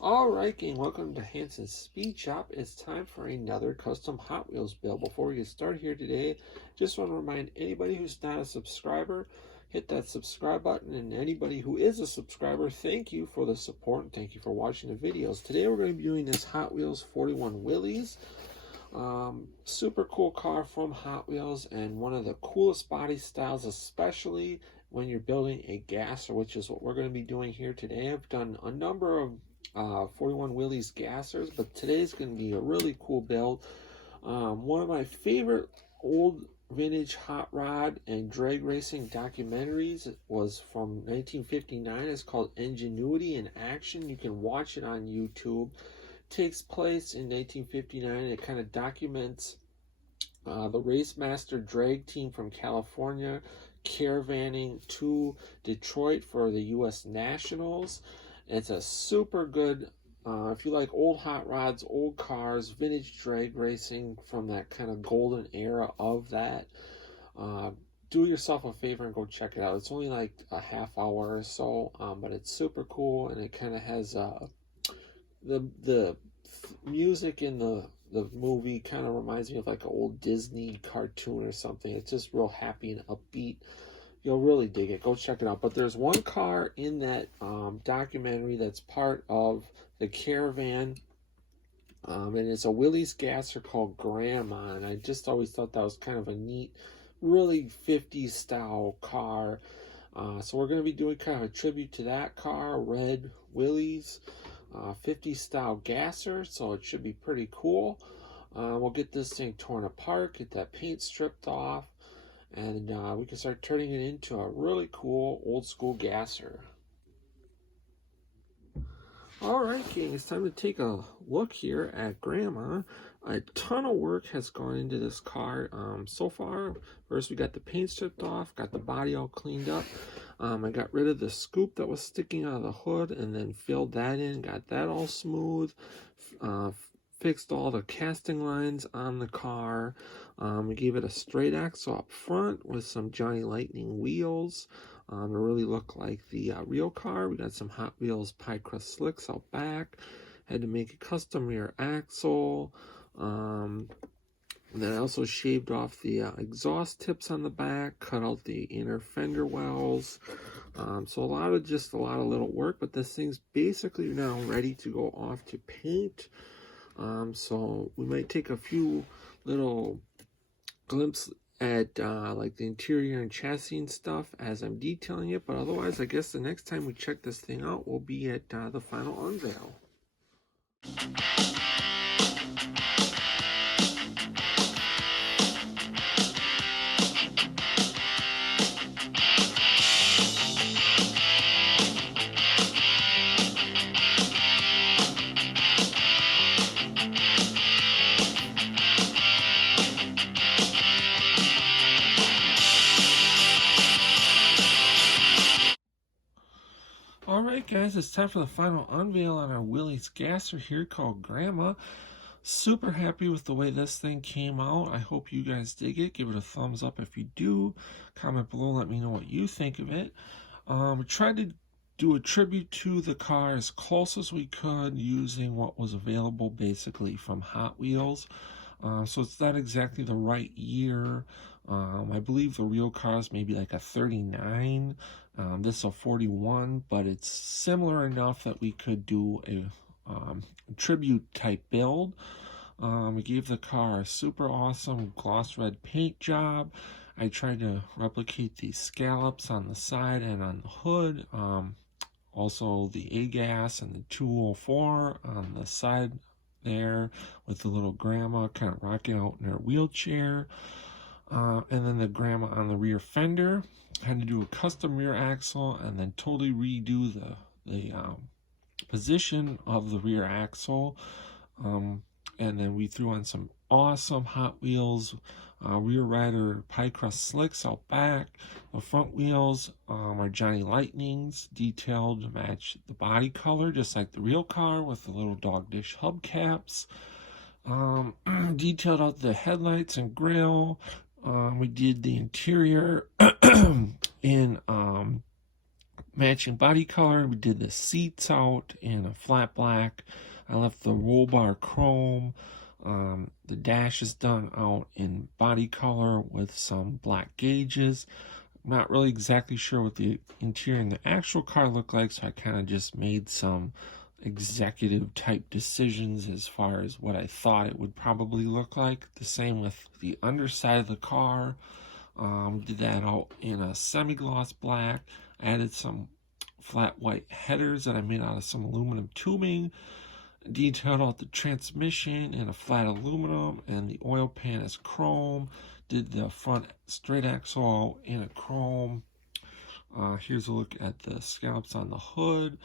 Alright gang, welcome to Hansens Speed Shop. It's time for another custom Hot Wheels build. Before we get started here today, just want to remind anybody who's not a subscriber, hit that subscribe button, and anybody who is a subscriber, thank you for the support and thank you for watching the videos. Today we're going to be doing this Hot Wheels 41 Willys. Super cool car from Hot Wheels and one of the coolest body styles, especially when you're building a gasser, which is what we're going to be doing here today. I've done a number of 41 Willys gassers, but today's going to be a really cool build. One of my favorite old vintage hot rod and drag racing documentaries was from 1959. It's called Ingenuity in Action. You can watch it on YouTube. It takes place in 1959. It kind of documents the Race Master drag team from California caravanning to Detroit for the U.S. Nationals. It's a super good, if you like old hot rods, old cars, vintage drag racing from that kind of golden era of that, do yourself a favor and go check it out. It's only like a half hour or so, but it's super cool, and it kind of has the music in the movie kind of reminds me of like an old Disney cartoon or something. It's just real happy and upbeat. You'll really dig it. Go check it out. But there's one car in that documentary that's part of the caravan, and it's a Willys gasser called Gran. And I just always thought that was kind of a neat, really 50s style car. So we're going to be doing kind of a tribute to that car, red Willys, 50s style gasser. So it should be pretty cool. We'll get this thing torn apart, get that paint stripped off, and we can start turning it into a really cool old school gasser. Alright gang, it's time to take a look here at Grandma. A ton of work has gone into this car so far. First we got the paint stripped off, got the body all cleaned up. I got rid of the scoop that was sticking out of the hood and then filled that in, got that all smooth. Fixed all the casting lines on the car. We gave it a straight axle up front with some Johnny Lightning wheels to really look like the real car. We got some Hot Wheels pie crust slicks out back. Had to make a custom rear axle. And then I also shaved off the exhaust tips on the back, cut out the inner fender wells. So a lot of little work, but this thing's basically now ready to go off to paint. So we might take a few little glimpses at like the interior and chassis and stuff as I'm detailing it, but otherwise I guess the next time we check this thing out will be at the final unveil. Alright guys, it's time for the final unveil on our Willys gasser here called Grandma. Super happy with the way this thing came out. I hope you guys dig it. Give it a thumbs up if you do. Comment below, let me know what you think of it. We tried to do a tribute to the car as close as we could using what was available basically from Hot Wheels. So it's not exactly the right year. I believe the real car is maybe like a 39. This is a 41, but it's similar enough that we could do a tribute type build. We gave the car a super awesome gloss red paint job. I tried to replicate these scallops on the side and on the hood. Also the A-gas and the 204 on the side there with the little grandma kind of rocking out in her wheelchair. And then the grandma on the rear fender. Had to do a custom rear axle and then totally redo the position of the rear axle. And then we threw on some awesome Hot Wheels rear rider pie crust slicks out back. The front wheels are Johnny Lightnings, detailed to match the body color, just like the real car with the little dog dish hubcaps. Detailed out the headlights and grille. We did the interior in matching body color. We did the seats out in a flat black. I left the roll bar chrome. The dash is done out in body color with some black gauges. I'm not really exactly sure what the interior and the actual car look like, so I kind of just made some executive type decisions as far as what I thought it would probably look like. The same with the underside of the car. Did that out in a semi-gloss black. Added some flat white headers that I made out of some aluminum tubing. Detailed out the transmission in a flat aluminum, and the oil pan is chrome. Did the front straight axle in a chrome. Here's a look at the scallops on the hood.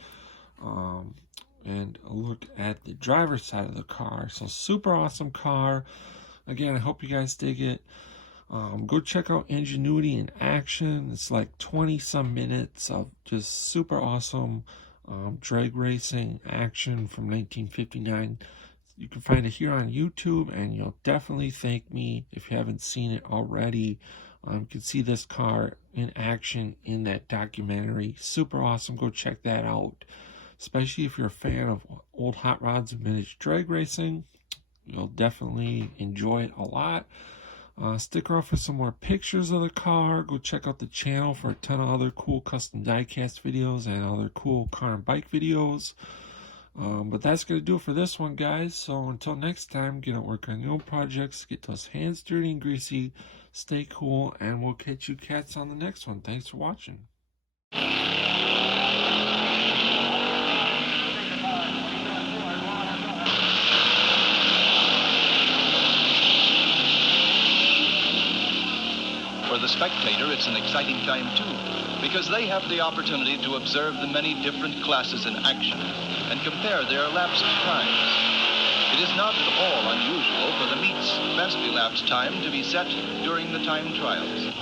And a look at the driver's side of the car. So super awesome car. Again, I hope you guys dig it. Go check out Ingenuity in action. It's like 20 some minutes of just super awesome drag racing action from 1959. You can find it here on YouTube, and you'll definitely thank me if you haven't seen it already. You can see this car in action in that documentary. Super awesome. Go check that out. Especially if you're a fan of old hot rods and vintage drag racing, you'll definitely enjoy it a lot. Stick around for some more pictures of the car. Go check out the channel for a ton of other cool custom diecast videos and other cool car and bike videos. But that's going to do it for this one, guys. So until next time, get out work on your own projects, get those hands dirty and greasy, stay cool, and we'll catch you cats on the next one. Thanks for watching. For the spectator, it's an exciting time too, because they have the opportunity to observe the many different classes in action and compare their elapsed times. It is not at all unusual for the meet's best elapsed time to be set during the time trials.